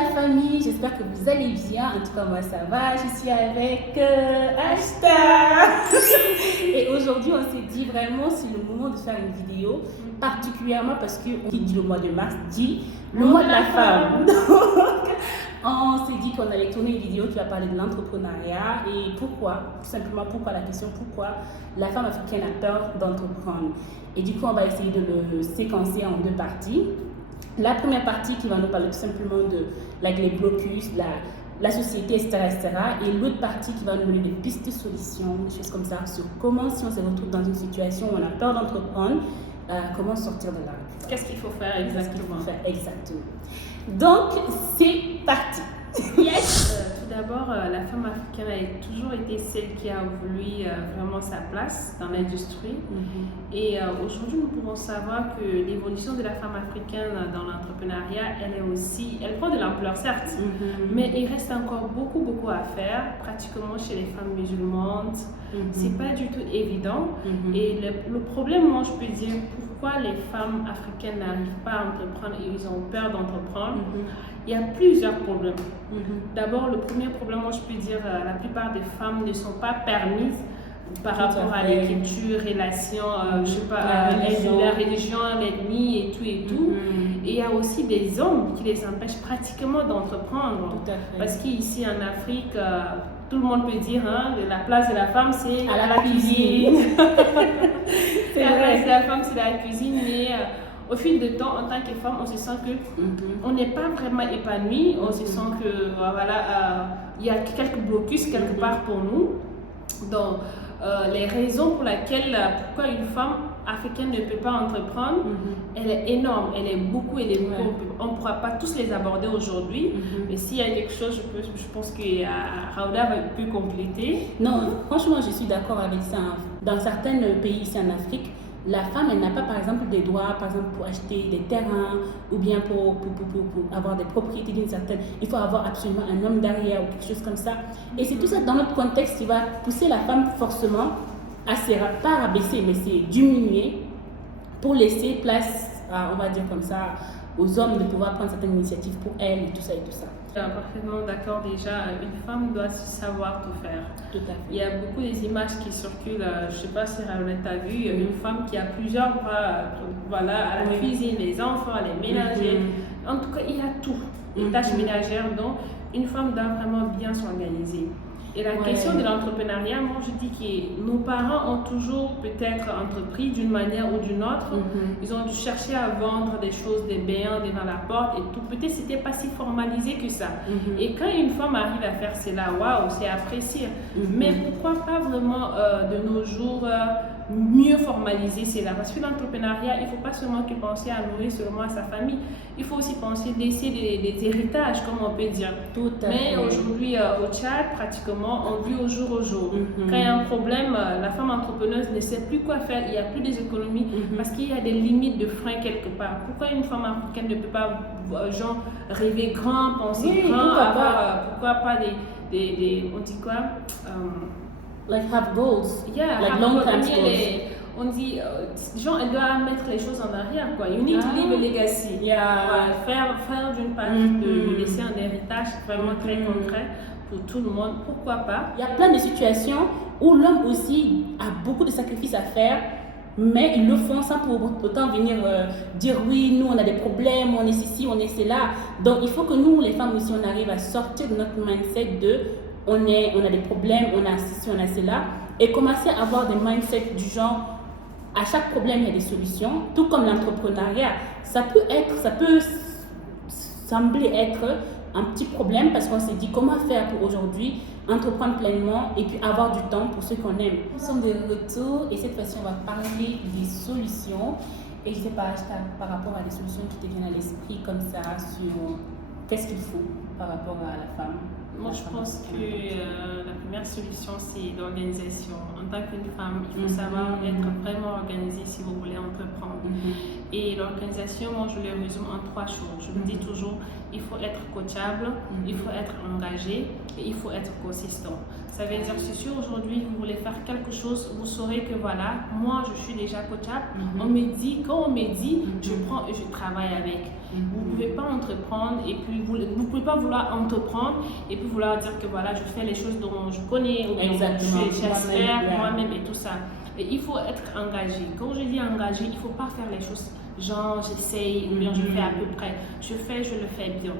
la famille, j'espère que vous allez bien. En tout cas, moi ça va. Je suis avec Ashta. Et aujourd'hui, on s'est dit vraiment, c'est le moment de faire une vidéo, particulièrement parce qu'on dit le mois de mars, dit le mois de la femme. Donc, on s'est dit qu'on allait tourner une vidéo qui va parler de l'entrepreneuriat et pourquoi, tout simplement pourquoi la question, pourquoi la femme africaine a peur d'entreprendre. Et du coup, on va essayer de le séquencer en deux parties. La première partie qui va nous parler tout simplement de les blocus, la société, etc. Et l'autre partie qui va nous donner des pistes de solutions, des choses comme ça, sur comment, si on se retrouve dans une situation où on a peur d'entreprendre, comment sortir de là. Qu'est-ce qu'il faut faire exactement? Exactement. Donc, c'est parti. Yes. Tout d'abord, la femme africaine a toujours été celle qui a voulu vraiment sa place dans l'industrie. Et aujourd'hui, nous pouvons savoir que l'évolution de la femme africaine dans l'entrepreneuriat, elle prend de l'ampleur, certes, mais il reste encore beaucoup à faire, pratiquement chez les femmes musulmanes. C'est pas du tout évident. Et le problème, moi, je peux dire, pourquoi les femmes africaines n'arrivent pas à entreprendre et ils ont peur d'entreprendre, il y a plusieurs problèmes. D'abord, le premier problème, moi, je peux dire, la plupart des femmes ne sont pas permises par rapport à l'écriture, relation, je sais pas, la religion, l'ethnie et tout et tout. Et il y a aussi des hommes qui les empêchent pratiquement d'entreprendre. Parce qu'ici en Afrique, tout le monde peut dire, hein, la place de la femme, c'est à la cuisine. C'est la place de la femme, c'est la cuisine. Mais au fil du temps, en tant que femme, on se sent que on n'est pas vraiment épanoui. On se sent que il y a quelques blocus quelque part pour nous. Donc, les raisons pour lesquelles, pourquoi une femme africaine ne peut pas entreprendre, elle est énorme, elle est beaucoup. On ne pourra pas tous les aborder aujourd'hui, mais s'il y a quelque chose, je pense que Rauda peut compléter. Non, franchement, je suis d'accord avec ça. Dans certains pays ici en Afrique, la femme, elle n'a pas par exemple des droits, par exemple pour acheter des terrains ou bien pour avoir des propriétés d'une certaine. Il faut avoir absolument un homme derrière ou quelque chose comme ça. Et c'est tout ça dans notre contexte qui va pousser la femme forcément à pas rabaisser, mais c'est diminuer pour laisser place, on va dire comme ça, aux hommes de pouvoir prendre certaines initiatives pour elles et tout ça et tout ça. Je suis parfaitement d'accord déjà, une femme doit savoir tout faire. Tout à fait. Il y a beaucoup des images qui circulent, je ne sais pas si Raoulette a vu, une femme qui a plusieurs bras, voilà, à la cuisine, les enfants, les ménagers. En tout cas, il y a tout, les tâches ménagères, donc une femme doit vraiment bien s'organiser. Et la question de l'entrepreneuriat, moi je dis que nos parents ont toujours peut-être entrepris d'une manière ou d'une autre. Ils ont dû chercher à vendre des choses, des biens devant la porte et tout. Peut-être c'était pas si formalisé que ça. Et quand une femme arrive à faire cela, waouh, c'est apprécié. Mais pourquoi pas vraiment de nos jours mieux formaliser cela? Parce que l'entrepreneuriat, il ne faut pas seulement que penser à nourrir seulement à sa famille. Il faut aussi penser d'essayer des héritages, comme on peut dire. Mais aujourd'hui, au Tchad, pratiquement, on vit au jour au jour. Quand il y a un problème, la femme entrepreneuse ne sait plus quoi faire. Il n'y a plus des économies parce qu'il y a des limites de frein quelque part. Pourquoi une femme africaine ne peut pas rêver grand, penser grand, pourquoi pas des on dit quoi? Like have goals, yeah, like long-term goals. On dit, elle doit mettre les choses en arrière, quoi. You need to leave a legacy. Yeah. Faire d'une part, de laisser un héritage vraiment très concret pour tout le monde. Pourquoi pas? Il y a plein de situations où l'homme aussi a beaucoup de sacrifices à faire, mais ils le font sans pour autant venir dire oui, nous on a des problèmes, on est ceci, on est cela. Donc il faut que nous, les femmes aussi, on arrive à sortir de notre mindset de on a des problèmes, on a ceci, on a cela, et commencer à avoir des mindsets du genre à chaque problème il y a des solutions, tout comme l'entrepreneuriat. Ça peut sembler être un petit problème parce qu'on s'est dit comment faire pour aujourd'hui entreprendre pleinement et puis avoir du temps pour ce qu'on aime. Nous sommes de retour et cette fois-ci on va parler des solutions et je ne sais pas, par rapport à des solutions qui te viennent à l'esprit comme ça sur qu'est-ce qu'il faut par rapport à la femme. Moi, je pense que la première solution, c'est l'organisation. En tant qu'une femme, il faut savoir être vraiment organisée si vous voulez entreprendre. Et l'organisation, moi, je le résume en 3 choses. Je me dis toujours, il faut être coachable, il faut être engagé et il faut être consistant. Ça veut dire que si aujourd'hui vous voulez faire quelque chose, vous saurez que voilà, moi je suis déjà coachable. Quand on me dit, je prends et je travaille avec. Vous ne pouvez pas entreprendre et puis vous pouvez pas vouloir entreprendre et puis vouloir dire que voilà, je fais les choses dont je connais ou j'espère moi-même et tout ça. Et il faut être engagé. Quand je dis engagé, il ne faut pas faire les choses genre j'essaye ou bien je fais à peu près. Je le fais bien.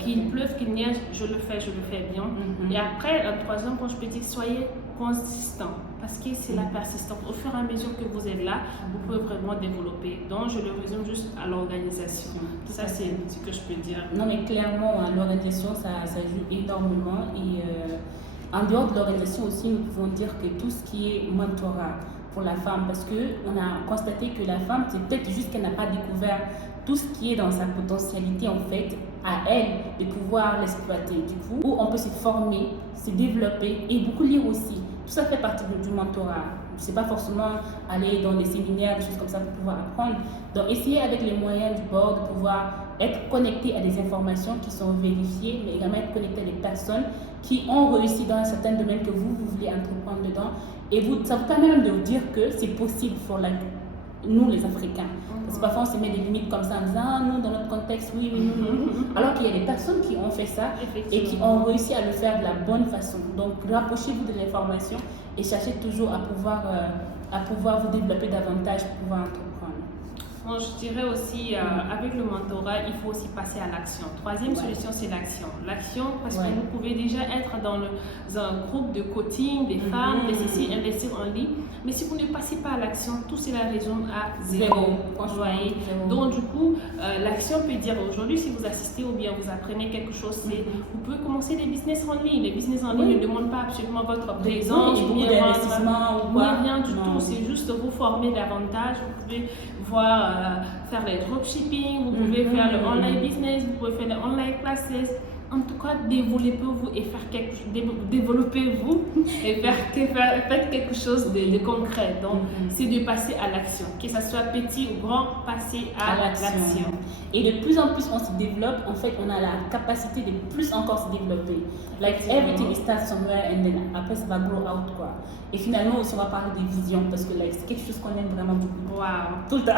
Qu'il pleuve, qu'il neige, je le fais bien. Et après, un troisième point, je peux dire soyez consistant parce que c'est la persistance. Au fur et à mesure que vous êtes là, vous pouvez vraiment développer. Donc, je le résume juste à l'organisation. Ça, c'est ce que je peux dire. Non, mais clairement, l'organisation, ça joue énormément. Et en dehors de l'organisation aussi, nous pouvons dire que tout ce qui est mentorat pour la femme, parce qu'on a constaté que la femme, c'est peut-être juste qu'elle n'a pas découvert tout ce qui est dans sa potentialité en fait, à elle de pouvoir l'exploiter. Du coup, où on peut se former, se développer et beaucoup lire aussi. Tout ça fait partie du mentorat. C'est pas forcément aller dans des séminaires, des choses comme ça pour pouvoir apprendre. Donc, essayez avec les moyens du bord de pouvoir être connecté à des informations qui sont vérifiées, mais également être connecté à des personnes qui ont réussi dans un certain domaine que vous voulez entreprendre dedans. Et ça vous permet même de vous dire que c'est possible pour nous les Africains. Parce que parfois on se met des limites comme ça en disant ah, nous dans notre contexte, oui, nous. Alors qu'il y a des personnes qui ont fait ça et qui ont réussi à le faire de la bonne façon. Donc rapprochez-vous de l'information et cherchez toujours à pouvoir vous développer davantage pour pouvoir entreprendre. Moi, je dirais aussi, avec le mentorat, il faut aussi passer à l'action. Troisième solution, c'est l'action. L'action, parce que vous pouvez déjà être dans un groupe de coaching, des femmes, investir en ligne. Mais si vous ne passez pas à l'action, tout cela résume à zéro. Vous voyez? Donc, du coup, l'action peut dire aujourd'hui, si vous assistez ou bien vous apprenez quelque chose, vous pouvez commencer des business en ligne. Les business en ligne ne demandent pas absolument votre présence ou bien rien du tout. C'est juste vous former davantage. Vous pouvez faire les dropshipping, vous pouvez faire le online business, vous pouvez faire les online classes. En tout cas, développez-vous et développez-vous et faites quelque chose de concret. Donc, c'est de passer à l'action. Que ce soit petit ou grand, passer à l'action. Et de plus en plus, on se développe. En fait, on a la capacité de plus encore se développer. Like everything starts somewhere and then après, ça va grow out, quoi. Et finalement, aussi, on va parler des visions parce que c'est quelque chose qu'on aime vraiment beaucoup. Wow. Tout le temps.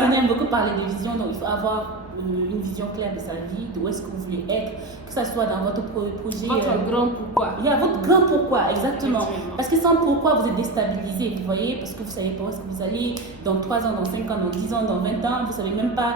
On aime beaucoup parler de visions, donc il faut avoir une vision claire de sa vie, de où est-ce que vous voulez être, que ce soit dans votre projet. Votre grand pourquoi. Il y a votre grand pourquoi, exactement. Parce que sans pourquoi, vous êtes déstabilisé, vous voyez, parce que vous ne savez pas où est-ce que vous allez dans 3 ans, dans 5 ans, dans 10 ans, dans 20 ans, vous ne savez même pas.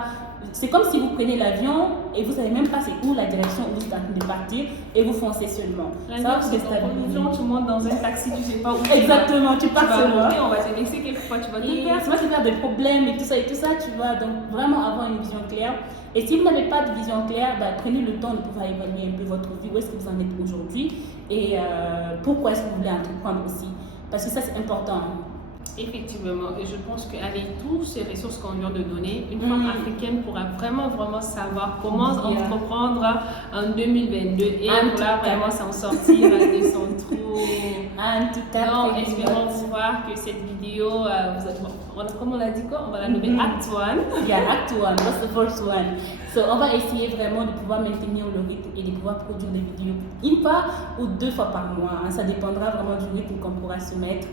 C'est comme si vous prenez l'avion et vous ne savez même pas c'est où la direction où vous êtes en train de partir et vous foncez seulement. Ça va vous déstabiliser. Tu montes dans un taxi, tu ne sais pas où. Exactement, tu pars seulement. On va te laisser quelquefois, tu vas te perdre. Ça va te faire des problèmes et tout ça, tu vas donc vraiment avoir une vision claire. Et si vous n'avez pas de vision claire, prenez le temps de pouvoir évaluer un peu votre vie, où est-ce que vous en êtes aujourd'hui et pourquoi est-ce que vous voulez entreprendre aussi. Parce que ça, c'est important. Effectivement, et je pense qu'avec toutes ces ressources qu'on vient de donner, une femme africaine pourra vraiment savoir comment entreprendre en 2022 et pourra vraiment s'en sortir de son trou. Donc, espérons pouvoir que cette vidéo, comme on l'a dit, on va la nommer Act 1. Yeah, Act 1, that's the first one. So, on va essayer vraiment de pouvoir maintenir le rythme et de pouvoir produire des vidéos une fois ou 2 fois par mois. Ça dépendra vraiment du rythme qu'on pourra se mettre.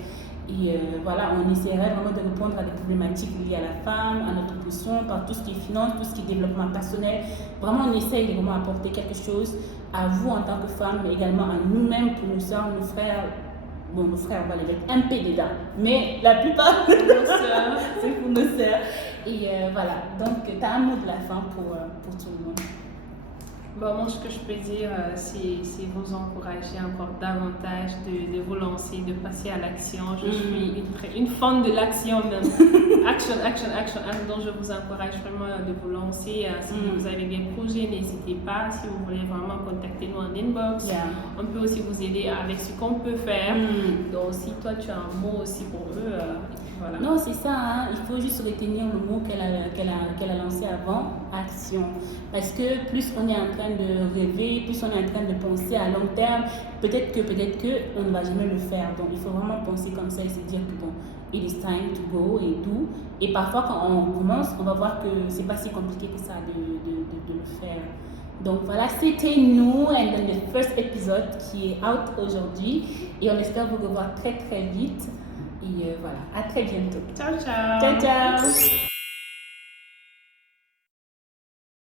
Et voilà, on essaierait vraiment de répondre à des problématiques liées à la femme, à notre position, par tout ce qui est finance, tout ce qui est développement personnel. Vraiment, on essaye de vraiment apporter quelque chose à vous en tant que femme, mais également à nous-mêmes, pour nos soeurs, nos frères. Bon, nos frères, on va les mettre un peu dedans, mais la plupart, c'est pour nos soeurs. Et voilà, donc tu as un mot de la fin pour tout le monde. Bon, moi, ce que je peux dire, c'est vous encourager encore davantage de vous lancer, de passer à l'action. Je suis une fan de l'action même. Action. Donc, je vous encourage vraiment de vous lancer. Si vous avez des projets, n'hésitez pas. Si vous voulez vraiment contacter nous en inbox, on peut aussi vous aider avec ce qu'on peut faire. Donc, si toi, tu as un mot aussi pour eux, voilà. Non, c'est ça, hein. Il faut juste retenir le mot qu'elle a lancé avant, action. Parce que plus on est en train de rêver, plus on est en train de penser à long terme, peut-être que on ne va jamais le faire. Donc il faut vraiment penser comme ça et se dire que bon, it is time to go et tout. Et parfois, quand on commence, on va voir que c'est pas si compliqué que ça de le faire. Donc voilà, c'était nous, and then le first épisode qui est out aujourd'hui. Et on espère vous revoir très très vite. Et voilà, à très bientôt. Ciao, ciao. Ciao, ciao.